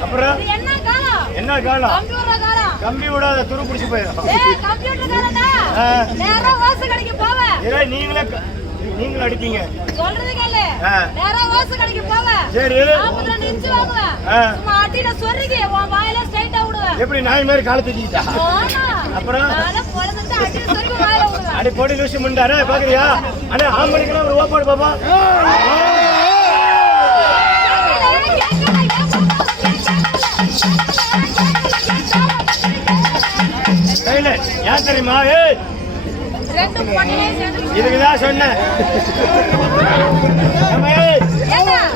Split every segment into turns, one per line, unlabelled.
அப்புறம்?
இது என்ன காலம்
என்ன காலம்
கம்ப்யூட்டர் காலம்
கம்பி விடாத துரு பிடிச்சு போயிடும்
ஏய் கம்ப்யூட்டர் காலம்டா
ஆ.
நேரா வாச கடைக்கு போவ.
ஏதோ நீங்களே நீங்களும் அடிப்பீங்க
சொல்றது கேளு.
ஆ.
நேரா வாச கடைக்கு போவ.
சரி
42 இன்ச் வாங்குவேன்
ஆ.
சும்மா அடியில சொருகி உன் வாயில ஸ்ட்ரைட்டா விடுவேன்
எப்படி நாய் மாதிரி காலை தூக்கிட்டா
ஆமா.
அப்புறம்?
நானே பொழுதுட்டு அடியில சொருகி வாயில விடுவேன்
அடி போட்டு லூசி முண்டாரு பாக்குறியா? அண்ணா ஆம்பளைக்குலாம் ஒரு ஓப்பாடு பாப்பா. ஏன் தெரியுமா? இதுக்குதான் சொன்னேன்?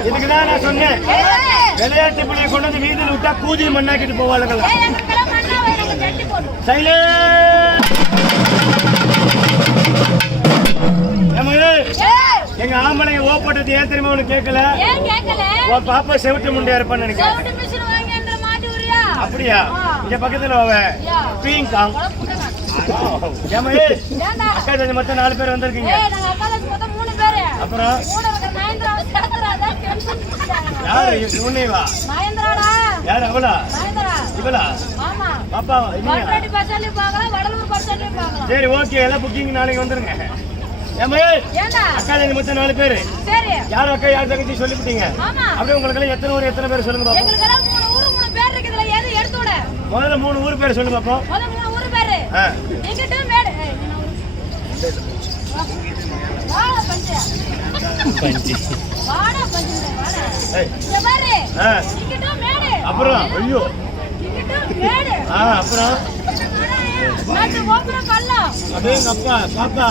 இதுக்குதான் நான் சொன்னேன். விளையாட்டு பிள்ளைய கொண்டு வந்து வீதியில் விட்டா கூதி மண்ணாக்கிட்டு போவாளுங்களா?
ஏய்,
எங்க ஆம்பளைங்க ஓப்பட்டது ஏன் தெரியுமா? உனக்கு கேட்கல.
ஏன் கேட்கல?
உன் பாப்பா செவிட்டு முண்டையா இருப்பான்னு நினைக்கிறேன். அப்படியா. இங்க பக்கத்துல அவ. பீங்காங்
ஏண்டா?
அக்கா தங்கச்சி மொத்தம் நாலு பேர் வந்திருக்கீங்க. அப்புறம். யாரு உன்னைவா யாரு அவளா. இவளா. பாப்பா. சரி ஓகே எல்லாம் புக்கிங் நாளைக்கு வந்துருங்க? அக்கா தங்கச்சி மொத்தம் நாலு பேரு. யார் அக்கா யார் தங்கச்சி சொல்லிவிட்டீங்க. அப்படியே உங்களுக்கு எல்லாம் எத்தனை ஊர் எத்தனை பேர் சொல்லுங்க பாப்போம்
எங்களுக்கெல்லாம் மூணு ஊரு, மூணு பேர் இருக்குதுல, எது எடுத்து விடு.
முதல்ல மூணு ஊர் பேர் சொல்லுங்க பாப்போம்
முத மூணு ஊரு பேரு.
ஆ.
இங்கிட்டு மேடு. ஏய், என்ன ஊரு? வாடா பஞ்சு. வாடா பஞ்சு, வாடா.
ஏய்,
இங்க பாரு.
ஆ,
இங்கிட்டு மேடு.
அப்புறம் ஐயோ
இங்கிட்டு மேடு.
ஆ அப்புறம் அப்பா பாப்பா?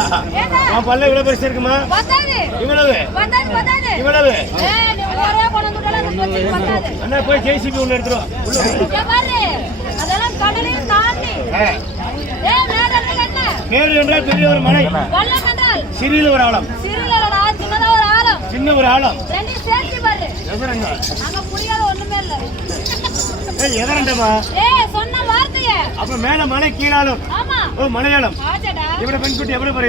உன் பல்ல இவ்வளவு பெருசு இருக்குமா. இவ்வளவு. இவ்வளவு. அண்ணா போய் ஜேசிபி ஒண்ணு எடுத்துருவா
மேடு என்றால்
பெரிய ஒரு மலை. சிறிய ஒரு ஆழம். சின்ன ஒரு ஆழம். எதிரண்டமா. அப்ப மேல மலை கீழாலும். ஓ மலையாளம். இவட பெண்குட்டி
அதான், பாரு,